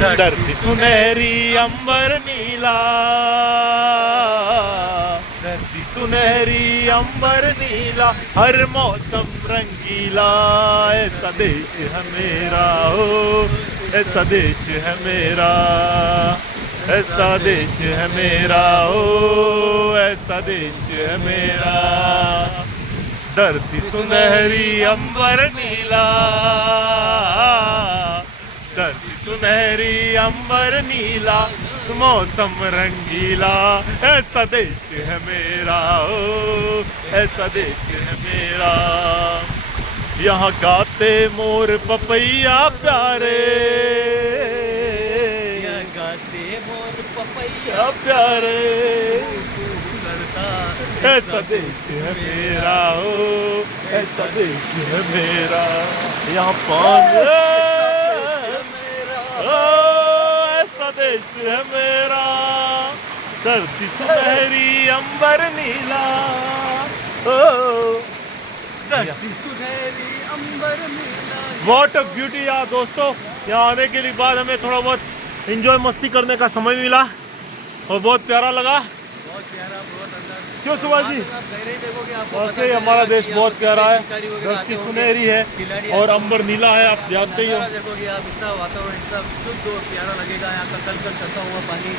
धरती सुनहरी अंबर नीला, धरती सुनहरी अंबर नीला, हर मौसम रंगीला। ऐसा देश है मेरा हो, ऐसा देश है मेरा, ऐसा देश है मेरा हो, ऐसा देश है मेरा। धरती सुनहरी अंबर नीला, धरती सुनहरी अंबर नीला, मौसम रंगीला। ऐसा देश है मेरा ओ, ऐसा देश है मेरा। यहाँ गाते मोर पपैया प्यारे, यहाँ गाते मोर पपैया प्यारे। लड़ता, ऐसा देश है मेरा ओ, ऐसा देश है मेरा। यहाँ पानी, ऐसा देश है मेरा। धरती सुनहरी अंबर नीला, धरती सुनहरी अंबर नीला। व्हाट अ ब्यूटी यार दोस्तों। यहाँ आने के लिए बाद हमें थोड़ा बहुत एंजॉय मस्ती करने का समय मिला और बहुत प्यारा लगा। बहुत प्यारा, बहुत अंदर। क्यों सुभाष जी? आप गहरे देखोगे आपको वाकई हमारा देश बहुत प्यारा है, धरती धरती सुनहरी है और अंबर नीला है, आप जानते ही हो। देखोगे आप, इतना वातावरण इतना शुद्ध और प्यारा लगेगा। यहाँ का कल चलता हुआ पानी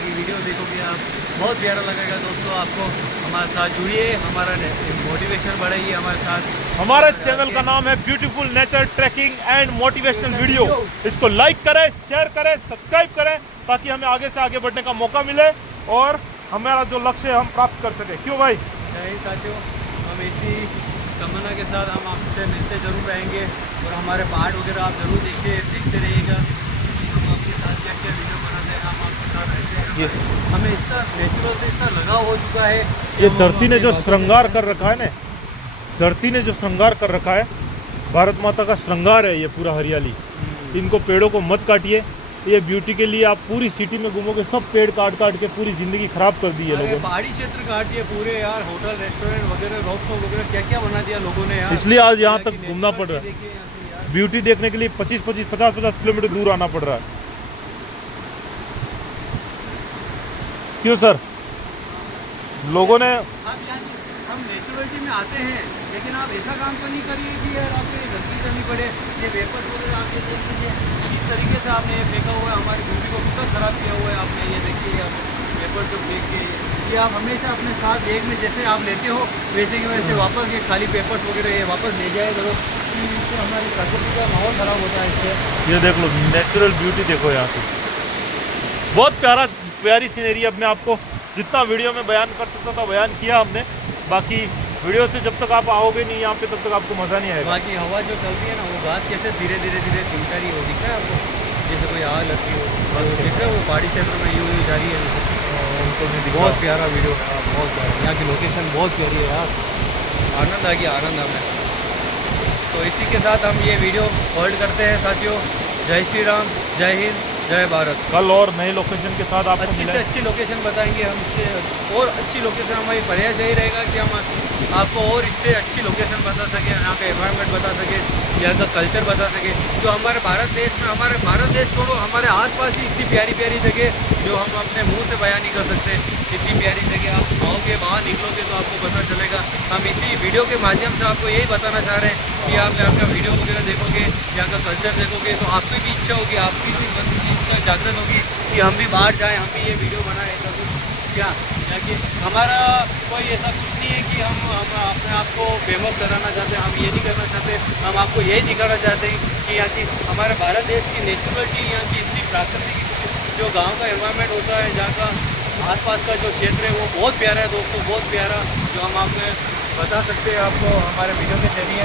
की वीडियो देखोगे आप, बहुत प्यारा लगेगा दोस्तों आपको। हमारे साथ जुड़िए, हमारा मोटिवेशन बढ़ाइए हमारे साथ। हमारे चैनल का नाम है beautiful nature trekking and motivational video. इसको लाइक करें, शेयर करें, सब्सक्राइब करें ताकि हमें आगे से आगे बढ़ने का मौका मिले और हमारा जो लक्ष्य है हम प्राप्त कर सके। क्यों भाई? जय साथियों, हम इसी तमन्ना के साथ हम आपसे मिलते जरूर रहेंगे और हमारे पार्ट वगैरह आप जरूर देखते रहिएगा। हम आपके साथ क्या वीडियो बनाते हैं, हम आपके साथ रहते हैं। हमें इतना नेचुरल से इतना लगाव हो चुका है। ये धरती ने जो श्रृंगार कर रखा है ना, धरती ने जो श्रृंगार कर रखा है, भारत माता का श्रृंगार है ये पूरा हरियाली। इनको पेड़ों को मत काटिए, ये ब्यूटी के लिए आप पूरी सिटी में घूमोगे, सब पेड़ काट काट के पूरी जिंदगी खराब कर दी है लोगों ने। पहाड़ी क्षेत्र काट दिए पूरे यार, होटल रेस्टोरेंट वगैरह रॉकटॉप वगैरह क्या क्या बना दिया लोगों ने यार। इसलिए आज यहाँ तक घूमना पड़ रहा है। ब्यूटी देखने के लिए 25-25, 50-50 किलोमीटर दूर आना पड़ रहा है। क्यों सर? लोगों ने, हम नेचुरलिटी में आते हैं लेकिन आप ऐसा काम तो नहीं करिए कि यार आपको ये गलती करनी पड़े। ये वेपर्स वगैरह आप ये देख लीजिए, इस तरीके से आपने ये फेंका हुआ है, हमारी ब्यूटी को कितना खराब किया हुआ है आपने। ये देखिए आप वेपर जो फेंक के, ये आप हमेशा अपने साथ बैग में जैसे आप लेते हो वैसे कि वैसे वापस ये खाली पेपर्स वगैरह ये वापस ले जाए करो, इससे हमारी प्रकृति का माहौल खराब होता है इससे। ये देख लो नेचुरल ब्यूटी देखो यहाँ से, बहुत प्यारी सीनरी। अब मैं आपको जितना वीडियो में बयान कर सकता था बयान किया हमने। बाकी वीडियो से जब तक आप आओगे नहीं यहाँ पे तब तक आपको मज़ा नहीं आएगा। बाकी हवा जो चल रही है ना, वो घास कैसे धीरे धीरे हिलता रही हो, दिख रहा है आपको? जैसे कोई आग लगती हो, दिख रहा है वो पहाड़ी क्षेत्र में यूँ जा रही है। उनको नहीं दिखा। बहुत प्यारा वीडियो है, बहुत प्यारा। यहाँ की लोकेशन बहुत प्यारी है यार, आनंद आ गया, आनंद हमें। तो इसी के साथ हम ये वीडियो होल्ड करते हैं साथियों। जय श्री राम, जय हिंद, जय भारत। कल और नए लोकेशन के साथ आपको अच्छी से मिलेंगे। अच्छी लोकेशन बताएंगे हम, इससे और अच्छी लोकेशन। हमारी प्रयास यही रहेगा कि हम आपको और इससे अच्छी लोकेशन बता सके, यहाँ का एनवायरनमेंट बता सके, यहाँ का कल्चर बता सके। जो हमारे भारत देश में, हमारे भारत देश छोड़ो हमारे आसपास ही इतनी प्यारी प्यारी जगह जो हम अपने मुंह से बयान नहीं कर सकते। इतनी प्यारी जगह आप आओगे, बाहर निकलोगे तो आपको पता चलेगा। हम इसी वीडियो के माध्यम से आपको यही बताना चाह रहे हैं कि आप यहाँ का वीडियो वगैरह देखोगे, यहाँ का कल्चर देखोगे तो आपकी भी इच्छा होगी, आपकी भी मन की इच्छा जागृत होगी कि हम भी बाहर जाएँ, हम भी ये वीडियो बनाएं। ऐसा कुछ क्या कि हमारा कोई ऐसा कुछ नहीं है कि हम अपने आप को फेमस कराना चाहते हैं, हम ये नहीं करना चाहते। हम आपको यही दिखाना चाहते हैं कि यहाँ की हमारे भारत देश की नेचुरलिटी, यहाँ की इतनी प्राकृतिक जो गांव का एनवायरनमेंट होता है, जहाँ का आसपास का जो क्षेत्र है वो बहुत प्यारा है दोस्तों, बहुत प्यारा, जो हम आपने बता सकते हैं आपको हमारे वीडियो के जरिए।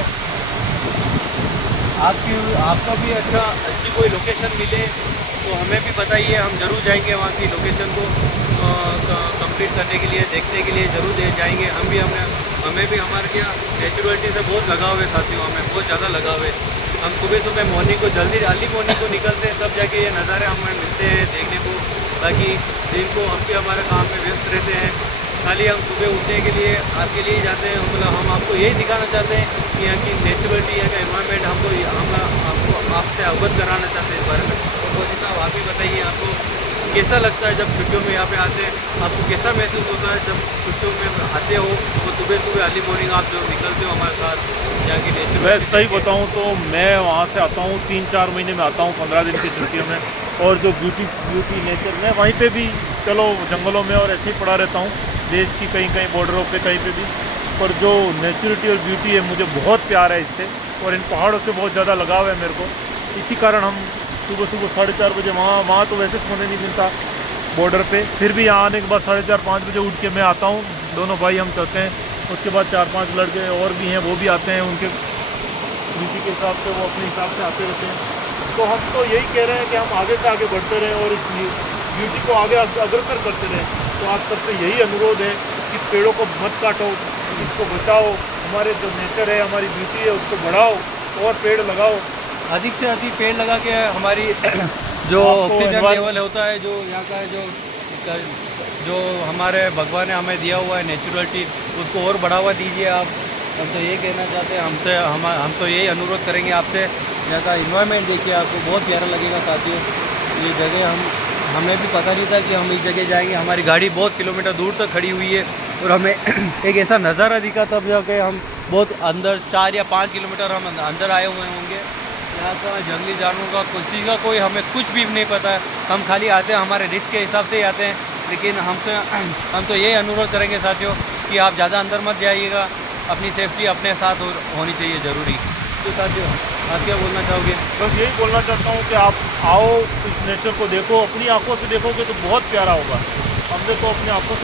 आपका भी अच्छी कोई लोकेशन मिले तो हमें भी बताइए, हम ज़रूर जाएंगे वहाँ की लोकेशन को कंप्लीट करने के लिए, देखने के लिए ज़रूर जाएंगे। हमें भी हमारे क्या नेचुरलिटी से बहुत लगाव है साथियों, हमें बहुत ज़्यादा लगाव है। हम सुबह मॉर्निंग को जल्दी अर्ली मॉर्निंग को निकलते हैं, तब जाके ये नज़ारे हमें मिलते हैं देखने को। बाकी दिन को हम भी हमारे काम में व्यस्त रहते हैं, खाली हम सुबह उठने के लिए आपके लिए जाते हैं। मतलब हम आपको यही दिखाना चाहते हैं कि यहाँ की नेचुरलिटी, यहाँ का एनवायरनमेंट आपको आपसे अवगत कराना चाहते हैं इस बारे में। गोदी साहब आप ही बताइए, आपको कैसा लगता है जब छुट्टियों में यहाँ पे आते हैं? आपको कैसा महसूस होता है जब छुट्टियों में आते हो तो सुबह सुबह अर्ली मॉर्निंग आप जो निकलते हो हमारे साथ यहाँ की नेचर? मैं सही बताऊं तो मैं वहाँ से आता हूँ 3-4 महीने में आता हूँ 15 दिन की छुट्टियों में। और जो ब्यूटी नेचर में वहीं पे भी चलो जंगलों में और ऐसे ही पड़ा रहता हूँ देश की कहीं कहीं बॉर्डरों पे कहीं पे भी, पर जो नेचुरिटी और ब्यूटी है मुझे बहुत प्यार है इससे, और इन पहाड़ों से बहुत ज़्यादा लगाव है मेरे को। इसी कारण हम सुबह सुबह 4:30 बजे वहाँ तो वैसे सोने नहीं मिलता बॉर्डर पे, फिर भी यहाँ आने के बाद 4:30-5 बजे उठ के मैं आता हूँ। दोनों भाई हम चलते हैं, उसके बाद 4-5 लड़के और भी हैं वो भी आते हैं, उनके ड्यूटी के हिसाब से वो अपने हिसाब से आते रहते हैं। तो हम तो यही कह रहे हैं कि हम आगे से आगे बढ़ते रहें और इस ब्यूटी को आगे अग्रसर करते रहें। तो आप सबसे यही अनुरोध है कि पेड़ों को मत काटो, इसको बचाओ, हमारे जो नेचर है हमारी ब्यूटी है उसको बढ़ाओ और पेड़ लगाओ। अधिक से अधिक पेड़ लगा के हमारी जो आपको ऑक्सीजन लेवल होता है, जो यहाँ का जो हमारे भगवान ने हमें दिया हुआ है नेचुरलिटी, उसको और बढ़ावा दीजिए आप। हम तो ये कहना चाहते हैं, हम तो यही अनुरोध करेंगे आपसे। यहाँ का इन्वायरमेंट देखिए, आपको बहुत प्यारा लगेगा साथियों। ये जगह हमें भी पता नहीं था कि हम इस जगह जाएंगे। हमारी गाड़ी बहुत किलोमीटर दूर तक खड़ी हुई है और हमें एक ऐसा नज़ारा दिखा तब जाके हम बहुत अंदर 4 या 5 किलोमीटर हम अंदर आए हुए होंगे। यहाँ का जंगली जानवरों का किसी का कोई हमें कुछ भी नहीं पता है। हम खाली आते हैं, हमारे रिस्क के हिसाब से ही आते हैं। लेकिन हम तो यही अनुरोध करेंगे साथियों कि आप ज़्यादा अंदर मत जाइएगा, अपनी सेफ्टी अपने साथ होनी चाहिए ज़रूरी। तो साथियों आप क्या बोलना चाहोगे? बस यही बोलना चाहता हूँ कि आप आओ, इस नेचर को देखो, अपनी आंखों से देखोगे तो बहुत प्यारा होगा। हमने तो अपनी आंखों से